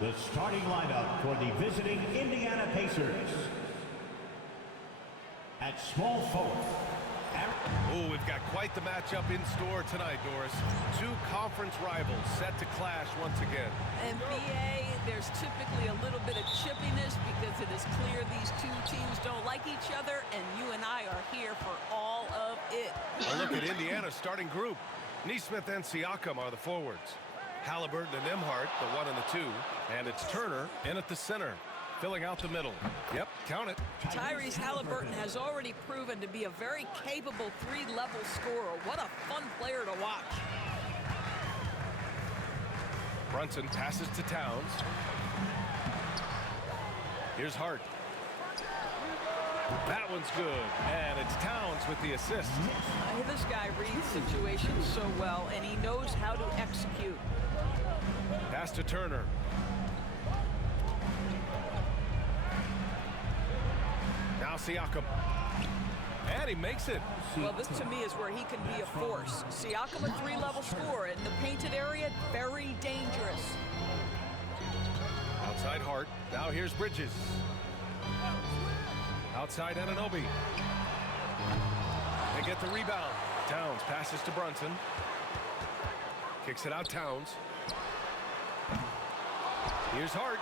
The starting lineup for the visiting Indiana Pacers. At small forward. Oh, we've got quite the matchup in store tonight, Doris. Two conference rivals set to clash once again. NBA, there's typically a little bit of chippiness because it is clear these two teams don't like each other, and you and I are here for all of it. A look at Indiana's starting group. Nesmith and Siakam are the forwards. Halliburton and Nembhard, the 1 and the 2. And it's Turner in at the center, filling out the middle. Yep, count it. Tyrese Halliburton has already proven to be a very capable three-level scorer. What a fun player to watch. Brunson passes to Towns. Here's Hart. That one's good, and it's Towns with the assist. This guy reads situations so well, and he knows how to execute. Pass to Turner. Now Siakam. And he makes it. Well, this to me is where he can be a force. Siakam, a three-level scorer. In the painted area, very dangerous. Outside Hart. Now here's Bridges. Outside Anunoby. They get the rebound. Towns passes to Brunson. Kicks it out Towns. Here's Hart.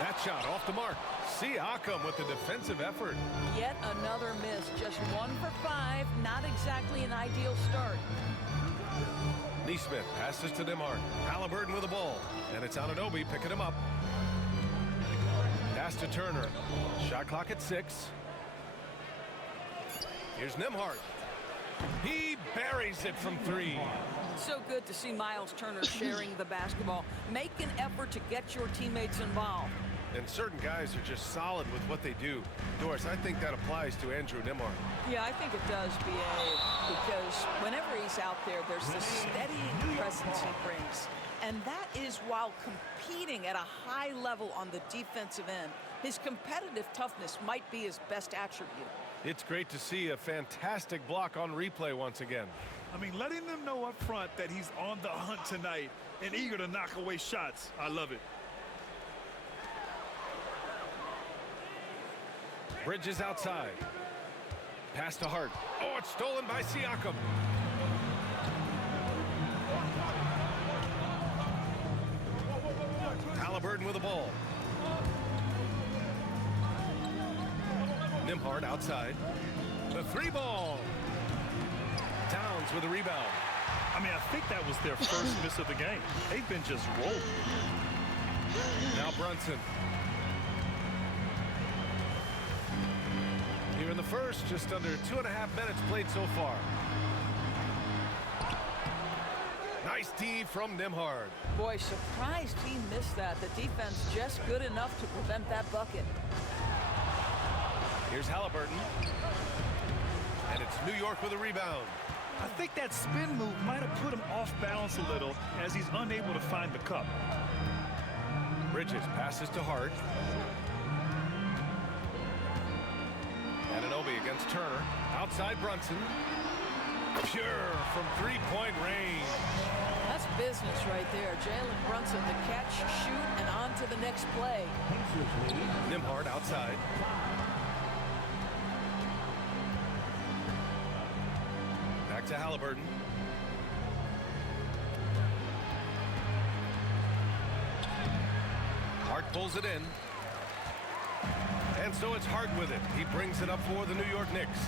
That shot off the mark. Siakam with the defensive effort. Yet another miss. Just 1 for 5. Not exactly an ideal start. Nesmith passes to Nembhard. Halliburton with the ball. And it's Anunoby picking him up. Pass to Turner. Shot clock at 6. Here's Nembhard. He buries it from 3. So good to see Miles Turner sharing the basketball. Make an effort to get your teammates involved. And certain guys are just solid with what they do. Doris, I think that applies to Andrew Nembhard. Yeah, I think it does, B.A., because whenever he's out there, there's the steady presence he brings. And that is while competing at a high level on the defensive end. His competitive toughness might be his best attribute. It's great to see a fantastic block on replay once again. I mean, letting them know up front that he's on the hunt tonight and eager to knock away shots. I love it. Bridges outside. Pass to Hart. Oh, it's stolen by Siakam. Halliburton with the ball. Nembhard outside. The 3-ball. Towns with the rebound. I mean, I think that was their first miss of the game. They've been just rolling. Now Brunson. Here in the first, just under 2.5 minutes played so far. Nice D from Nembhard. Boy, surprised he missed that. The defense just good enough to prevent that bucket. Here's Halliburton. And it's New York with a rebound. I think that spin move might have put him off balance a little as he's unable to find the cup. Bridges passes to Hart. Anunoby against Turner. Outside Brunson. Pure from 3-point range. That's business right there. Jalen Brunson, the catch, shoot, and on to the next play. Nembhard outside. Back to Halliburton. Hart pulls it in. And so it's Hart with it. He brings it up for the New York Knicks.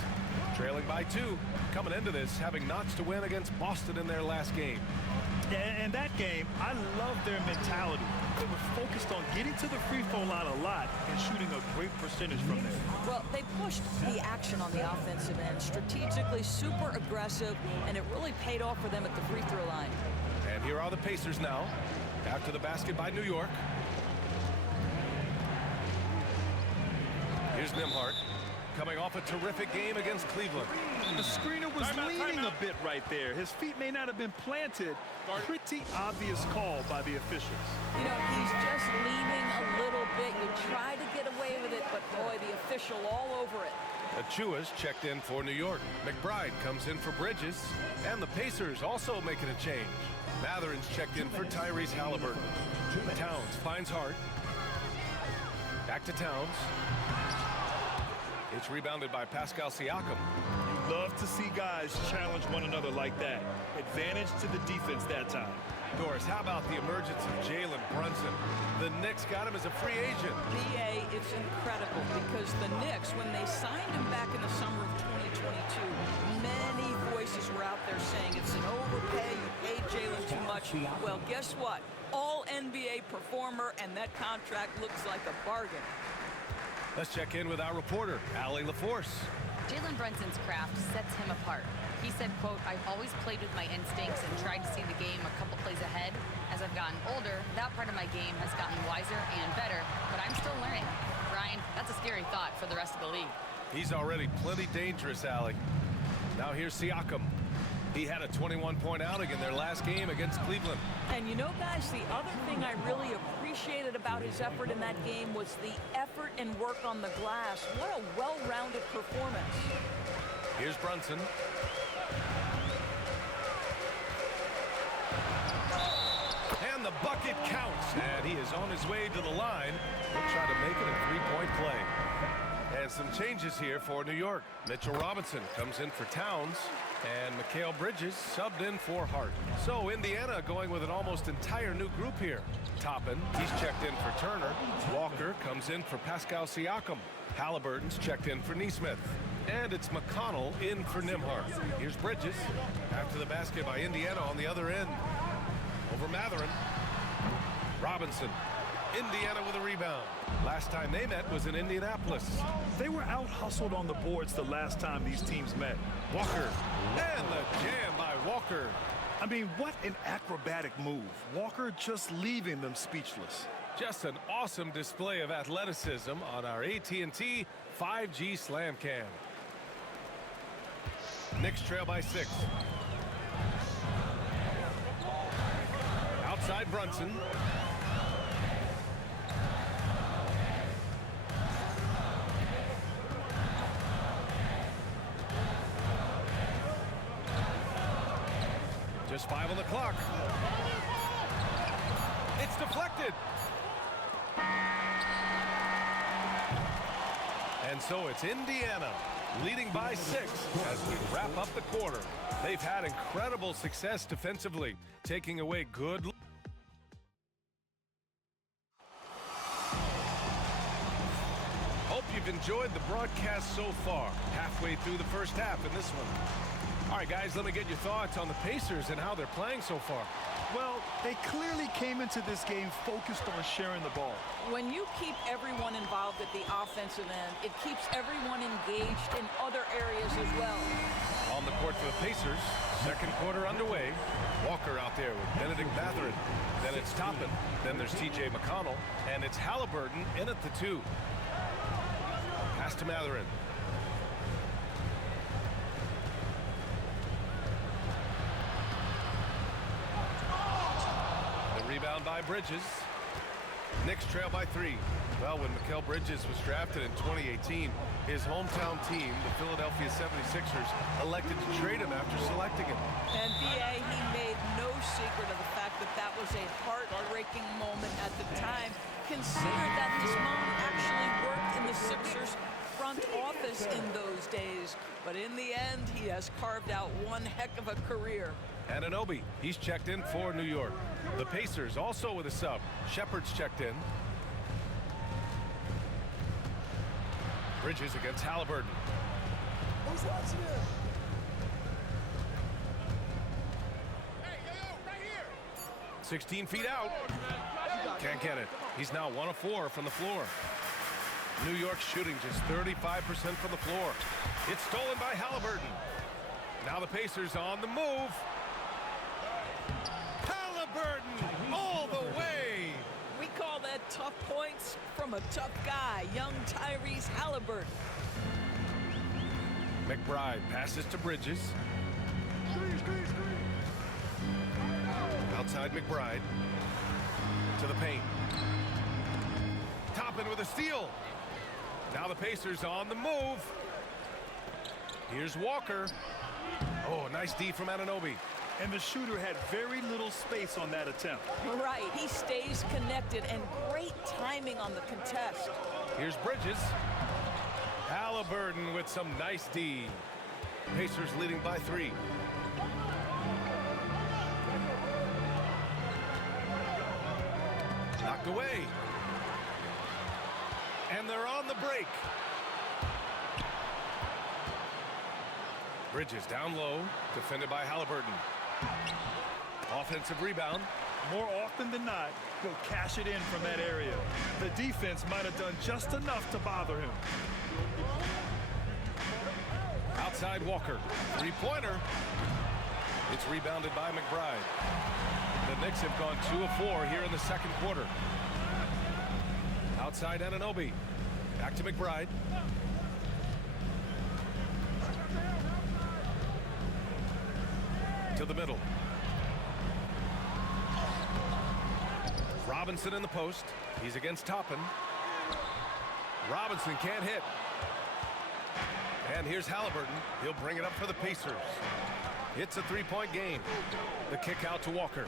Trailing by 2. Coming into this, having notched to win against Boston in their last game. And that game, I love their mentality. They were focused on getting to the free throw line a lot and shooting a great percentage from there. Well, they pushed the action on the offensive end, strategically super aggressive, and it really paid off for them at the free throw line. And here are the Pacers now, after the basket by New York. Here's Nembhard, coming off a terrific game against Cleveland. The screener was leaning a bit right there. His feet may not have been planted. Pretty obvious call by the officials. You know, he's just leaning a little bit. You try to get away with it, but boy, the official all over it. Achua's checked in for New York. McBride comes in for Bridges. And the Pacers also making a change. Matherin's checked in for Tyrese Halliburton. Towns finds Hart. Back to Towns. It's rebounded by Pascal Siakam. You love to see guys challenge one another like that. Advantage to the defense that time. Doris, how about the emergence of Jalen Brunson? The Knicks got him as a free agent. BA, it's incredible because the Knicks, when they signed him back in the summer of 2022, many voices were out there saying it's an overpay, you paid Jalen too much. Well, guess what? All NBA performer, and that contract looks like a bargain. Let's check in with our reporter, Allie LaForce. Jalen Brunson's craft sets him apart. He said, quote, "I've always played with my instincts and tried to see the game a couple plays ahead. As I've gotten older, that part of my game has gotten wiser and better, but I'm still learning." Ryan, that's a scary thought for the rest of the league. He's already plenty dangerous, Allie. Now here's Siakam. He had a 21-point outing in their last game against Cleveland. And you know, guys, the other thing I really appreciated about his effort in that game was the effort and work on the glass. What a well-rounded performance. Here's Brunson. And the bucket counts. And he is on his way to the line. He'll try to make it a three-point play. And some changes here for New York. Mitchell Robinson comes in for Towns. And Mikal Bridges subbed in for Hart. So Indiana going with an almost entire new group here. Toppin, he's checked in for Turner. Walker comes in for Pascal Siakam. Halliburton's checked in for Nesmith. And it's McConnell in for Nembhard. Here's Bridges. After the basket by Indiana on the other end. Over Matherin. Robinson. Indiana with a rebound. Last time they met was in Indianapolis. They were out-hustled on the boards the last time these teams met. Walker. And the jam by Walker. I mean, what an acrobatic move. Walker just leaving them speechless. Just an awesome display of athleticism on our AT&T 5G Slam Cam. Knicks trail by 6. Outside Brunson. Just 5 on the clock. It's deflected. And so it's Indiana leading by 6 as we wrap up the quarter. They've had incredible success defensively, taking away good. Hope you've enjoyed the broadcast so far. Halfway through the first half in this one. All right, guys, let me get your thoughts on the Pacers and how they're playing so far. Well, they clearly came into this game focused on sharing the ball. When you keep everyone involved at the offensive end, it keeps everyone engaged in other areas as well. On the court for the Pacers, second quarter underway. Walker out there with Benedict Matherin. Then it's Toppin. Then there's TJ McConnell. And it's Halliburton in at the 2. Pass to Matherin. Rebound by Bridges. Knicks trail by 3. Well, when Mikal Bridges was drafted in 2018, his hometown team, the Philadelphia 76ers, elected to trade him after selecting him. And BA, he made no secret of the fact that that was a heartbreaking moment at the time. Consider that this moment actually worked in the Sixers front office in those days. But in the end, he has carved out one heck of a career. Anunoby, he's checked in for New York. The Pacers also with a sub. Shepard's checked in. Bridges against Halliburton. Who's watching it? Hey, right here. 16 feet out. Can't get it. He's now 1 of 4 from the floor. New York shooting just 35% from the floor. It's stolen by Halliburton. Now the Pacers on the move. Halliburton all the way. We call that tough points from a tough guy, young Tyrese Halliburton. McBride passes to Bridges. Outside McBride. To the paint. Toppin with a steal. Now the Pacers on the move. Here's Walker. Oh, nice D from Anunoby. And the shooter had very little space on that attempt. Right, he stays connected, and great timing on the contest. Here's Bridges. Halliburton with some nice D. Pacers leading by 3. Knocked away. And they're on the break. Bridges down low, defended by Halliburton. Offensive rebound. More often than not, he'll cash it in from that area. The defense might have done just enough to bother him. Outside Walker. Three-pointer. It's rebounded by McBride. The Knicks have gone 2 of 4 here in the second quarter. Outside Anunoby. Back to McBride. To the middle. Robinson in the post. He's against Toppin. Robinson can't hit. And here's Halliburton. He'll bring it up for the Pacers. It's a 3-point game. The kick out to Walker.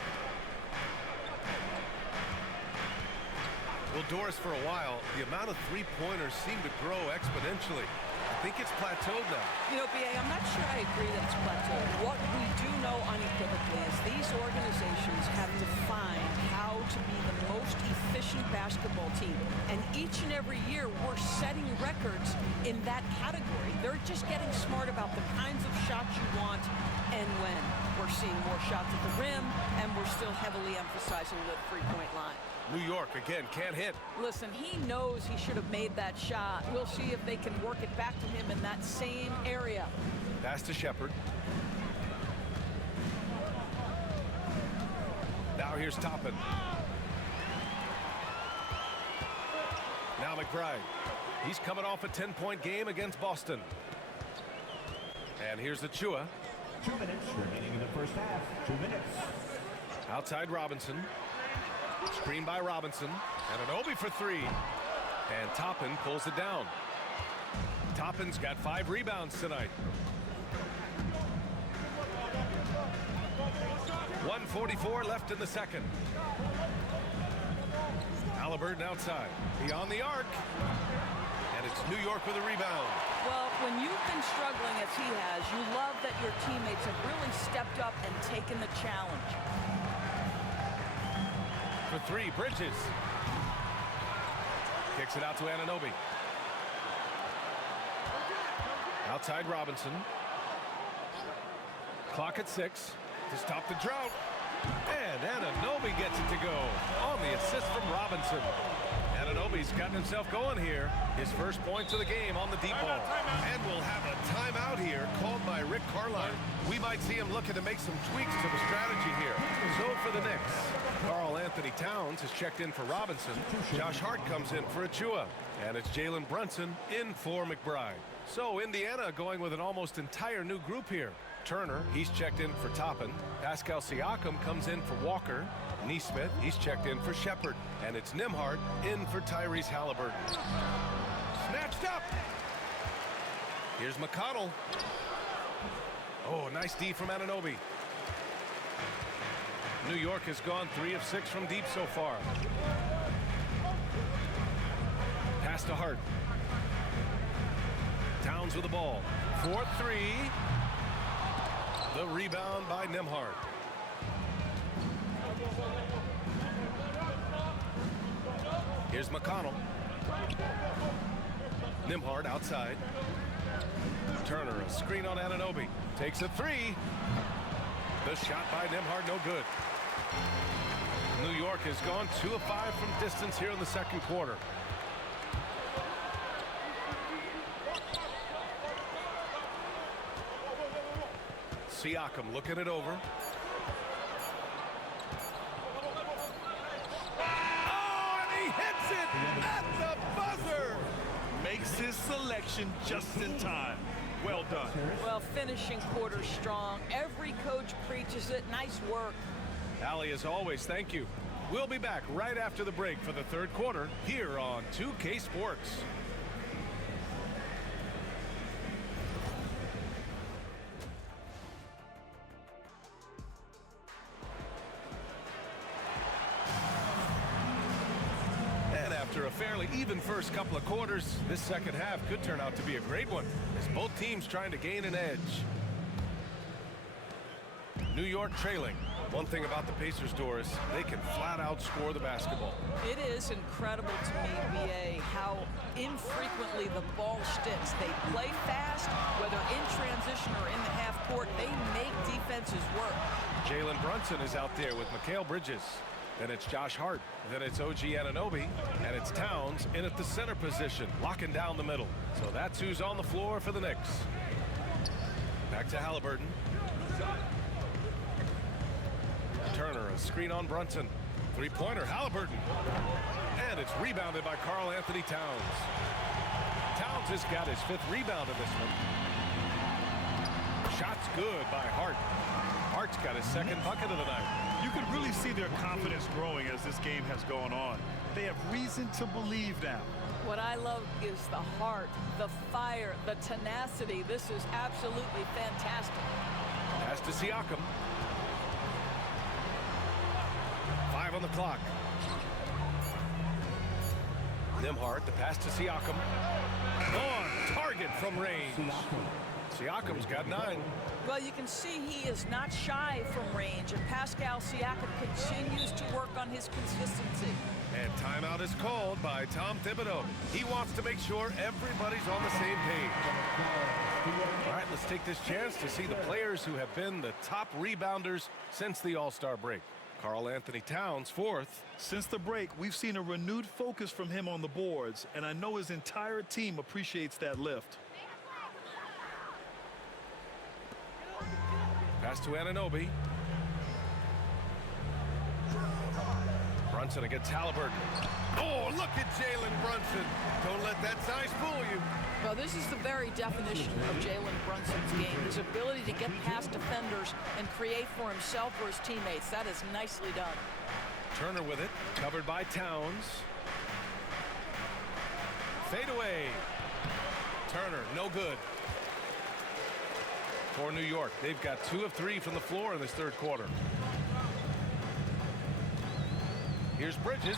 Well, Doris, for a while, the amount of three-pointers seemed to grow exponentially. I think it's plateaued now. You know, B.A., I'm not sure I agree that it's plateaued. What we do know unequivocally is these organizations have defined how to be the most efficient basketball team. And each and every year, we're setting records in that category. They're just getting smart about the kinds of shots you want and when. We're seeing more shots at the rim, and we're still heavily emphasizing the three-point line. New York, again, can't hit. Listen, he knows he should have made that shot. We'll see if they can work it back to him in that same area. Pass to Shepard. Now here's Toppin. Now McBride. He's coming off a 10-point game against Boston. And here's Achua. 2 minutes remaining in the first half. 2 minutes. Outside Robinson. Screen by Robinson. And Anunoby for 3. And Toppin pulls it down. Toppin's got 5 rebounds tonight. 1:44 left in the second. Halliburton outside. Beyond the arc. And it's New York with a rebound. Well, when you've been struggling as he has, you love that your teammates have really stepped up and taken the challenge. For 3, Bridges. Kicks it out to Anunoby. Outside Robinson. Clock at 6 to stop the drought. And Anunoby gets it to go on the assist from Robinson. Anunoby's gotten himself going here. His first points of the game on the deep ball. And we'll have a timeout here called by Rick Carlisle. We might see him looking to make some tweaks to the strategy here. So for the Knicks, Karl Anthony Towns has checked in for Robinson. Josh Hart comes in for Achua. And it's Jalen Brunson in for McBride. So Indiana going with an almost entire new group here. Turner, he's checked in for Toppin. Pascal Siakam comes in for Walker. Neesmith, he's checked in for Shepard. And it's Nembhard in for Tyrese Halliburton. Snatched up. Here's McConnell. Oh, nice D from Anunoby. New York has gone 3 of 6 from deep so far. Pass to Hart. Towns with the ball. 4-3. The rebound by Nembhard. Here's McConnell. Nembhard outside. Turner, a screen on Anunoby. Takes a 3. The shot by Nembhard, no good. New York has gone 2 of 5 from distance here in the second quarter. Siakam looking it over. Oh, and he hits it at the buzzer. Makes his selection just in time. Well done. Well, finishing quarter strong. Every coach preaches it. Nice work. Allie, as always, thank you. We'll be back right after the break for the third quarter here on 2K Sports. a fairly even first couple of quarters, this second half could turn out to be a great one as both teams trying to gain an edge. New York trailing. One thing about the Pacers, Doris, they can flat out score the basketball. It is incredible to me, B.A., how infrequently the ball sticks. They play fast, whether in transition or in the half court. They make defenses work. Jalen Brunson is out there with Mikal Bridges. Then it's Josh Hart. Then it's OG Anunoby. And it's Towns in at the center position, locking down the middle. So that's who's on the floor for the Knicks. Back to Halliburton. Turner, a screen on Brunson. Three-pointer, Halliburton. And it's rebounded by Karl Anthony Towns. Towns has got his 5th rebound in this one. Shot's good by Hart. Hart's got his 2nd bucket of the night. You can really see their confidence growing as this game has gone on. They have reason to believe now. What I love is the heart, the fire, the tenacity. This is absolutely fantastic. Pass to Siakam. 5 on the clock. Nembhard, the pass to Siakam. On target from range. Siakam's got 9. Well, you can see he is not shy from range, and Pascal Siakam continues to work on his consistency. And timeout is called by Tom Thibodeau. He wants to make sure everybody's on the same page. All right, let's take this chance to see the players who have been the top rebounders since the All-Star break. Karl Anthony Towns, 4th. Since the break, we've seen a renewed focus from him on the boards, and I know his entire team appreciates that lift. Pass to Anunoby. Brunson against Halliburton. Oh, look at Jalen Brunson. Don't let that size fool you. Well, this is the very definition of Jalen Brunson's game, his ability to get past defenders and create for himself or his teammates. That is nicely done. Turner with it, covered by Towns. Fade away. Turner, no good. For New York, they've got 2 of 3 from the floor in this 3rd quarter. Here's Bridges.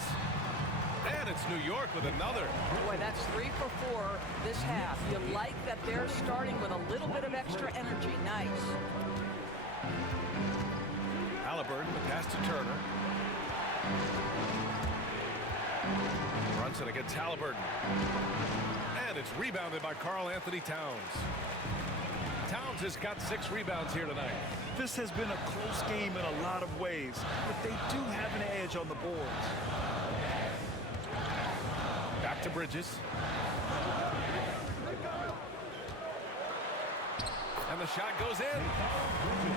And it's New York with another. Boy, that's 3 for 4 this half. You like that they're starting with a little bit of extra energy. Nice. Halliburton, the pass to Turner. Brunson against Halliburton. And it's rebounded by Karl Anthony Towns. Towns has got 6 rebounds here tonight. This has been a close game in a lot of ways, but they do have an edge on the boards. Back to Bridges. And the shot goes in.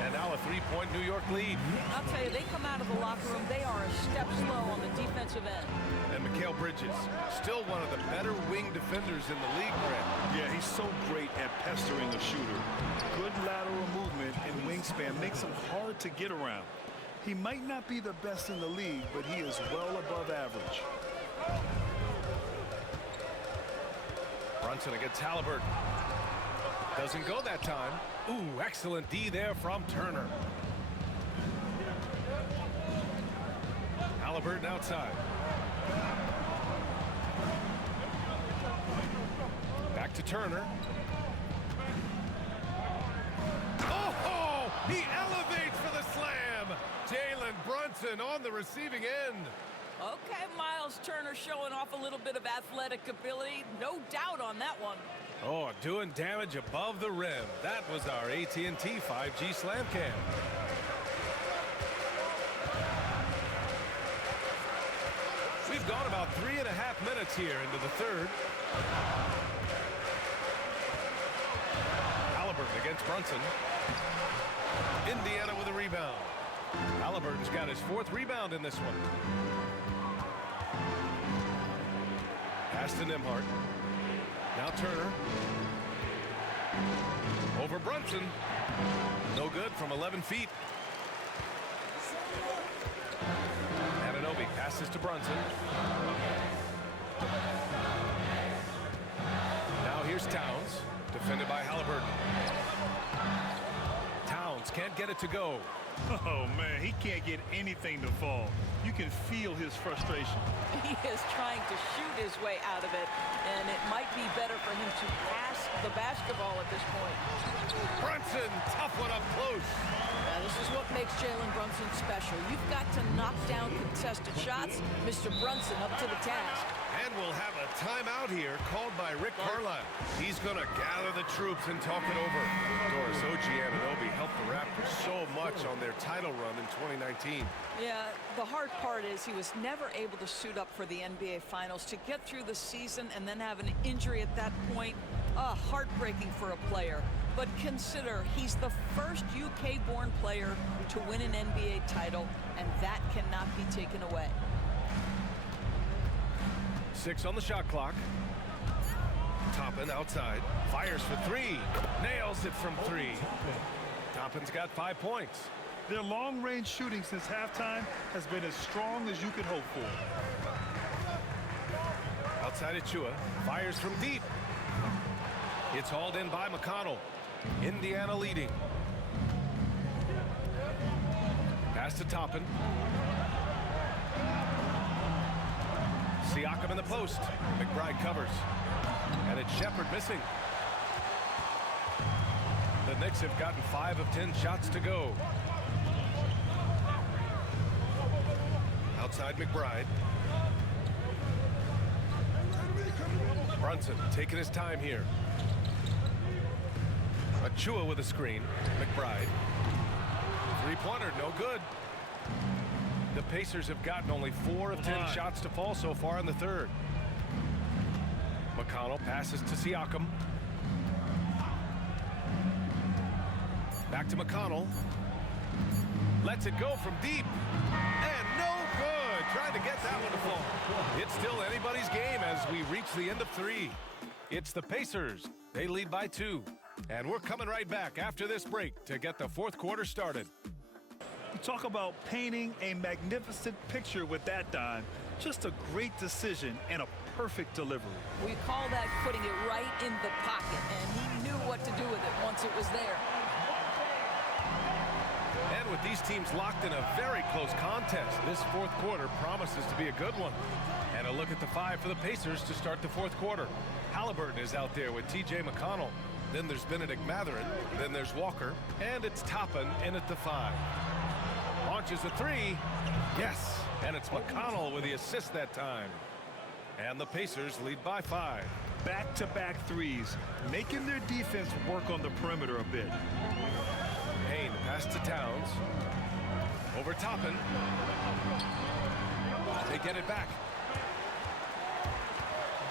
And now a 3-point New York lead. I'll tell you, they come out of the locker room, they are a step slow on the defensive end. And Mikal Bridges, still one of the better wing defenders in the league, Brad. Yeah, he's so great at pestering a shooter. Good lateral movement and wingspan makes him hard to get around. He might not be the best in the league, but he is well above average. Brunson against Halliburton. Doesn't go that time. Ooh, excellent D there from Turner. Halliburton outside. Back to Turner. Oh, he elevates for the slam. Jalen Brunson on the receiving end. Okay, Miles Turner showing off a little bit of athletic ability. No doubt on that one. Oh, doing damage above the rim. That was our AT&T 5G Slam Cam. We've gone about 3.5 minutes here into the 3rd. Halliburton against Brunson. Indiana with a rebound. Halliburton's got his 4th rebound in this one. Pass to Nembhard. Now Turner. Over Brunson. No good from 11 feet. Anunoby passes to Brunson. Now here's Towns. Defended by Halliburton. Towns Towns can't get it to go. Oh, man, he can't get anything to fall. You can feel his frustration. He is trying to shoot his way out of it, and it might be better for him to pass the basketball at this point. Brunson, tough one up close. Now, this is what makes Jalen Brunson special. You've got to knock down contested shots. Mr. Brunson up to the task. And we'll have a timeout here called by Rick Carlisle. He's going to gather the troops and talk it over. Doris Ogiannobi helped the Raptors so much on their title run in 2019. Yeah, the hard part is he was never able to suit up for the NBA Finals. To get through the season and then have an injury at that point, heartbreaking for a player. But consider, he's the first UK-born player to win an NBA title, and that cannot be taken away. 6 on the shot clock. Toppin outside. Fires for 3. Nails it from 3. Toppin's got 5 points. Their long-range shooting since halftime has been as strong as you could hope for. Outside Achua. Fires from deep. It's hauled in by McConnell. Indiana leading. Pass to Toppin. Siakam in the post. McBride covers. And it's Shepherd missing. The Knicks have gotten 5 of 10 shots to go. Outside McBride. Brunson taking his time here. Achua with a screen. McBride. Three-pointer, no good. The Pacers have gotten only 4 of 10 shots to fall so far in the third. McConnell passes to Siakam. Back to McConnell. Lets it go from deep. And no good. Trying to get that one to fall. It's still anybody's game as we reach the end of 3. It's the Pacers. They lead by 2. And we're coming right back after this break to get the fourth quarter started. You talk about painting a magnificent picture with that dime. Just a great decision and a perfect delivery. We call that putting it right in the pocket, and he knew what to do with it once it was there. And with these teams locked in a very close contest, this fourth quarter promises to be a good one. And a look at the 5 for the Pacers to start the fourth quarter. Halliburton is out there with T.J. McConnell. Then there's Benedict Mathurin. Then there's Walker. And it's Toppin in at the 5. Launches a 3. Yes. And it's McConnell with the assist that time. And the Pacers lead by 5. Back-to-back threes, making their defense work on the perimeter a bit. Payne pass to Towns. Over Toppin. They get it back.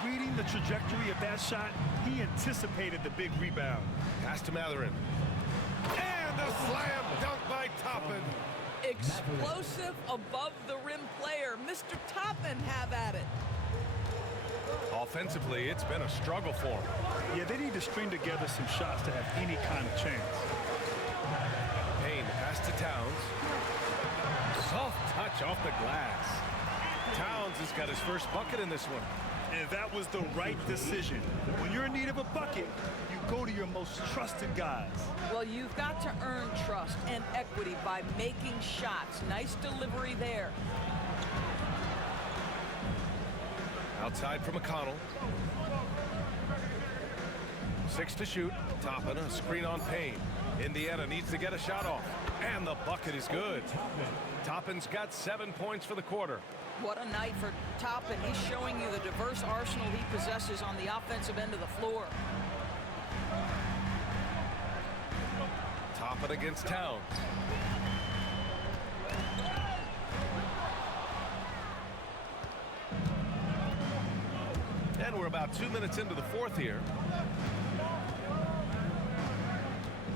Reading the trajectory of that shot, he anticipated the big rebound. Pass to Mathurin. And a slam dunk by Toppin. Explosive above the rim player. Mr. Toppin have at it. Offensively, it's been a struggle for him. Yeah, they need to string together some shots to have any kind of chance. Payne pass to Towns. Soft touch off the glass. Towns has got his first bucket in this one. And that was the right decision. When you're in need of a bucket, you go to your most trusted guys. Well, you've got to earn trust and equity by making shots. Nice delivery there. Outside for McConnell. 6 to shoot. Toppin, a screen on Payne. Indiana needs to get a shot off. And the bucket is good. Toppin's got 7 points for the quarter. What a night for Toppin. He's showing you the diverse arsenal he possesses on the offensive end of the floor. Toppin against Towns. And we're about 2 minutes into the fourth here.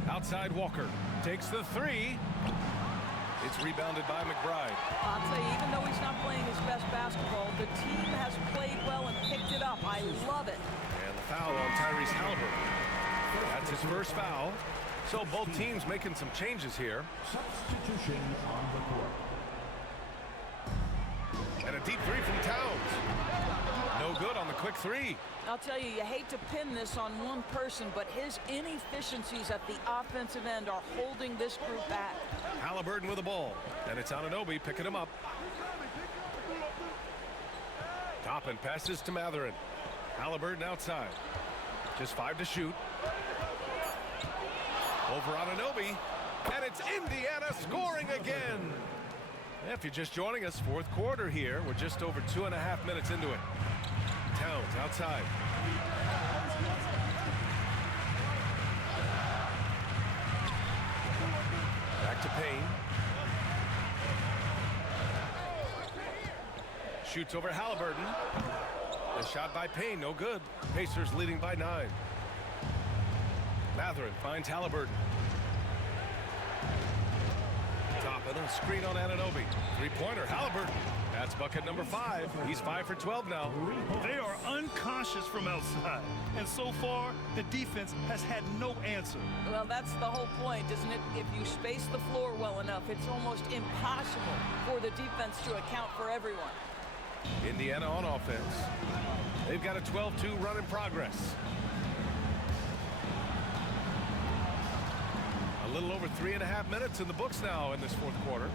Outside Walker takes the 3. It's rebounded by McBride. I'll tell you, even though he's not playing his best basketball, the team has played well and picked it up. I love it. And the foul on Tyrese Halliburton. That's his first foul. So both teams making some changes here. Substitution on the court. And a deep 3 from Towns. No good on the quick three. I'll tell you, you hate to pin this on one person, but his inefficiencies at the offensive end are holding this group back. Halliburton with the ball, and it's Anunoby picking him up. Toppin passes to Matherin. Halliburton outside. Just 5 to shoot. Over Anunoby, and it's Indiana scoring again. If you're just joining us, fourth quarter here. We're just over 2.5 minutes into it. Towns outside. Back to Payne. Shoots over Halliburton. The shot by Payne, no good. Pacers leading by 9. Matherin finds Halliburton. Toppin, a screen on Anunoby. Three-pointer, Halliburton. That's bucket number 5. He's 5 for 12 now. They are unconscious from outside. And so far, the defense has had no answer. Well, that's the whole point, isn't it? If you space the floor well enough, it's almost impossible for the defense to account for everyone. Indiana on offense. They've got a 12-2 run in progress. A little over 3.5 minutes in the books now in this fourth quarter.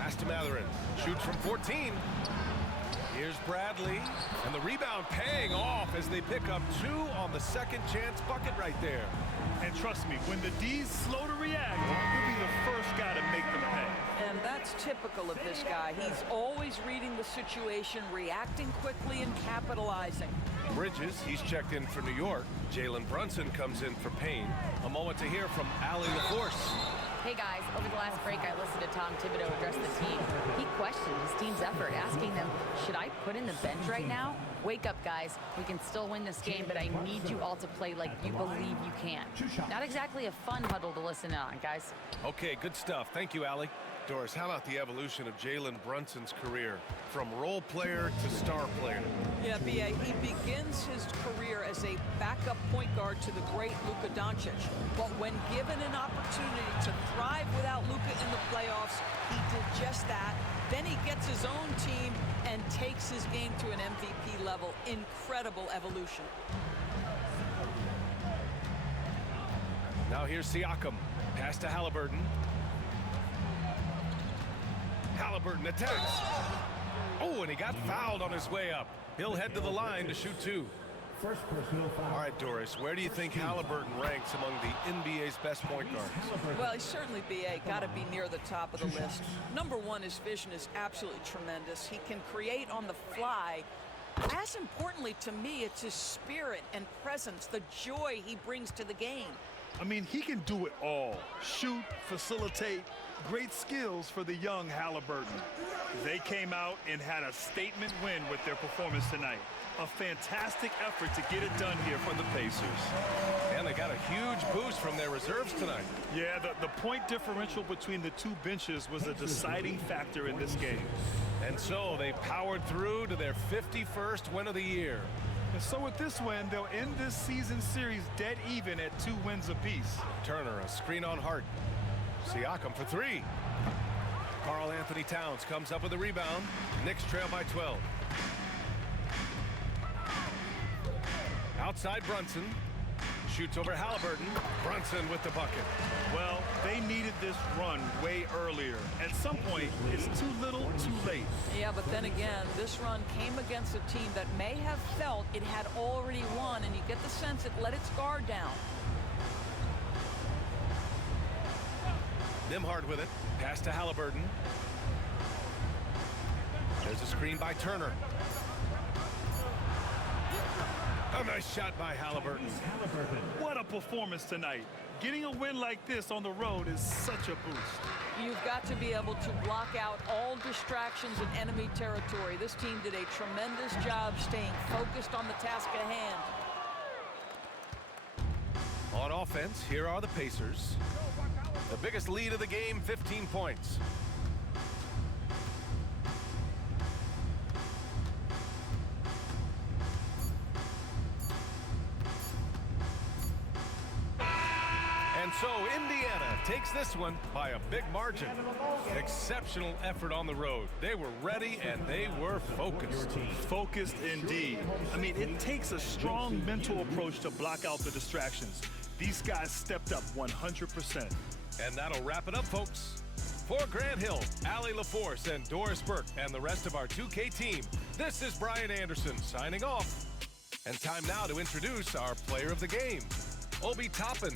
Pass to Matherin. Shoots from 14. Here's Bradley. And the rebound paying off as they pick up 2 on the second chance bucket right there. And trust me, when the D's slow to react, he'll be the first guy to make them pay. And that's typical of this guy. He's always reading the situation, reacting quickly, and capitalizing. Bridges, he's checked in for New York. Jalen Brunson comes in for Payne. A moment to hear from Allie LaForce. Hey guys, over the last break I listened to Tom Thibodeau address the team. He questioned his team's effort, asking them, should I put in the bench right now? Wake up guys, we can still win this game, but I need you all to play like you believe you can. Not exactly a fun huddle to listen on, guys. Okay, good stuff. Thank you, Allie. Doris, how about the evolution of Jalen Brunson's career from role player to star player? Yeah, B.A., he begins his career as a backup point guard to the great Luka Doncic. But when given an opportunity to thrive without Luka in the playoffs, he did just that. Then he gets his own team and takes his game to an MVP level. Incredible evolution. Now here's Siakam. Pass to Halliburton. Halliburton attacks. Oh, and he got fouled on his way up. He'll head to the line to shoot 2. First personal foul. All right, Doris, where do you think Halliburton ranks among the NBA's best point guards? Well, he's certainly, B.A., got to be near the top of the list. Number one, his vision is absolutely tremendous. He can create on the fly. As importantly to me, it's his spirit and presence, the joy he brings to the game. I mean, he can do it all. Shoot, facilitate, great skills for the young Halliburton. They came out and had a statement win with their performance tonight. A fantastic effort to get it done here for the Pacers. And they got a huge boost from their reserves tonight. Yeah, the point differential between the two benches was a deciding factor in this game. And so they powered through to their 51st win of the year. And so with this win, they'll end this season series dead even at 2 wins apiece. Turner, a screen on Hart. Siakam for 3. Karl Anthony Towns comes up with a rebound. Knicks trail by 12. Outside Brunson. Shoots over Halliburton. Brunson with the bucket. Well, they needed this run way earlier. At some point, it's too little, too late. Yeah, but then again, this run came against a team that may have felt it had already won, and you get the sense it let its guard down. Nembhard with it. Pass to Halliburton. There's a screen by Turner. A nice shot by Halliburton. What a performance tonight. Getting a win like this on the road is such a boost. You've got to be able to block out all distractions in enemy territory. This team did a tremendous job staying focused on the task at hand. On offense, here are the Pacers. The biggest lead of the game, 15 points. And so Indiana takes this one by a big margin. Exceptional effort on the road. They were ready and they were focused. Focused indeed. I mean, it takes a strong mental approach to block out the distractions. These guys stepped up 100%. And that'll wrap it up, folks. For Grant Hill, Allie LaForce, and Doris Burke, and the rest of our 2K team, this is Brian Anderson signing off. And time now to introduce our player of the game, Obi Toppin.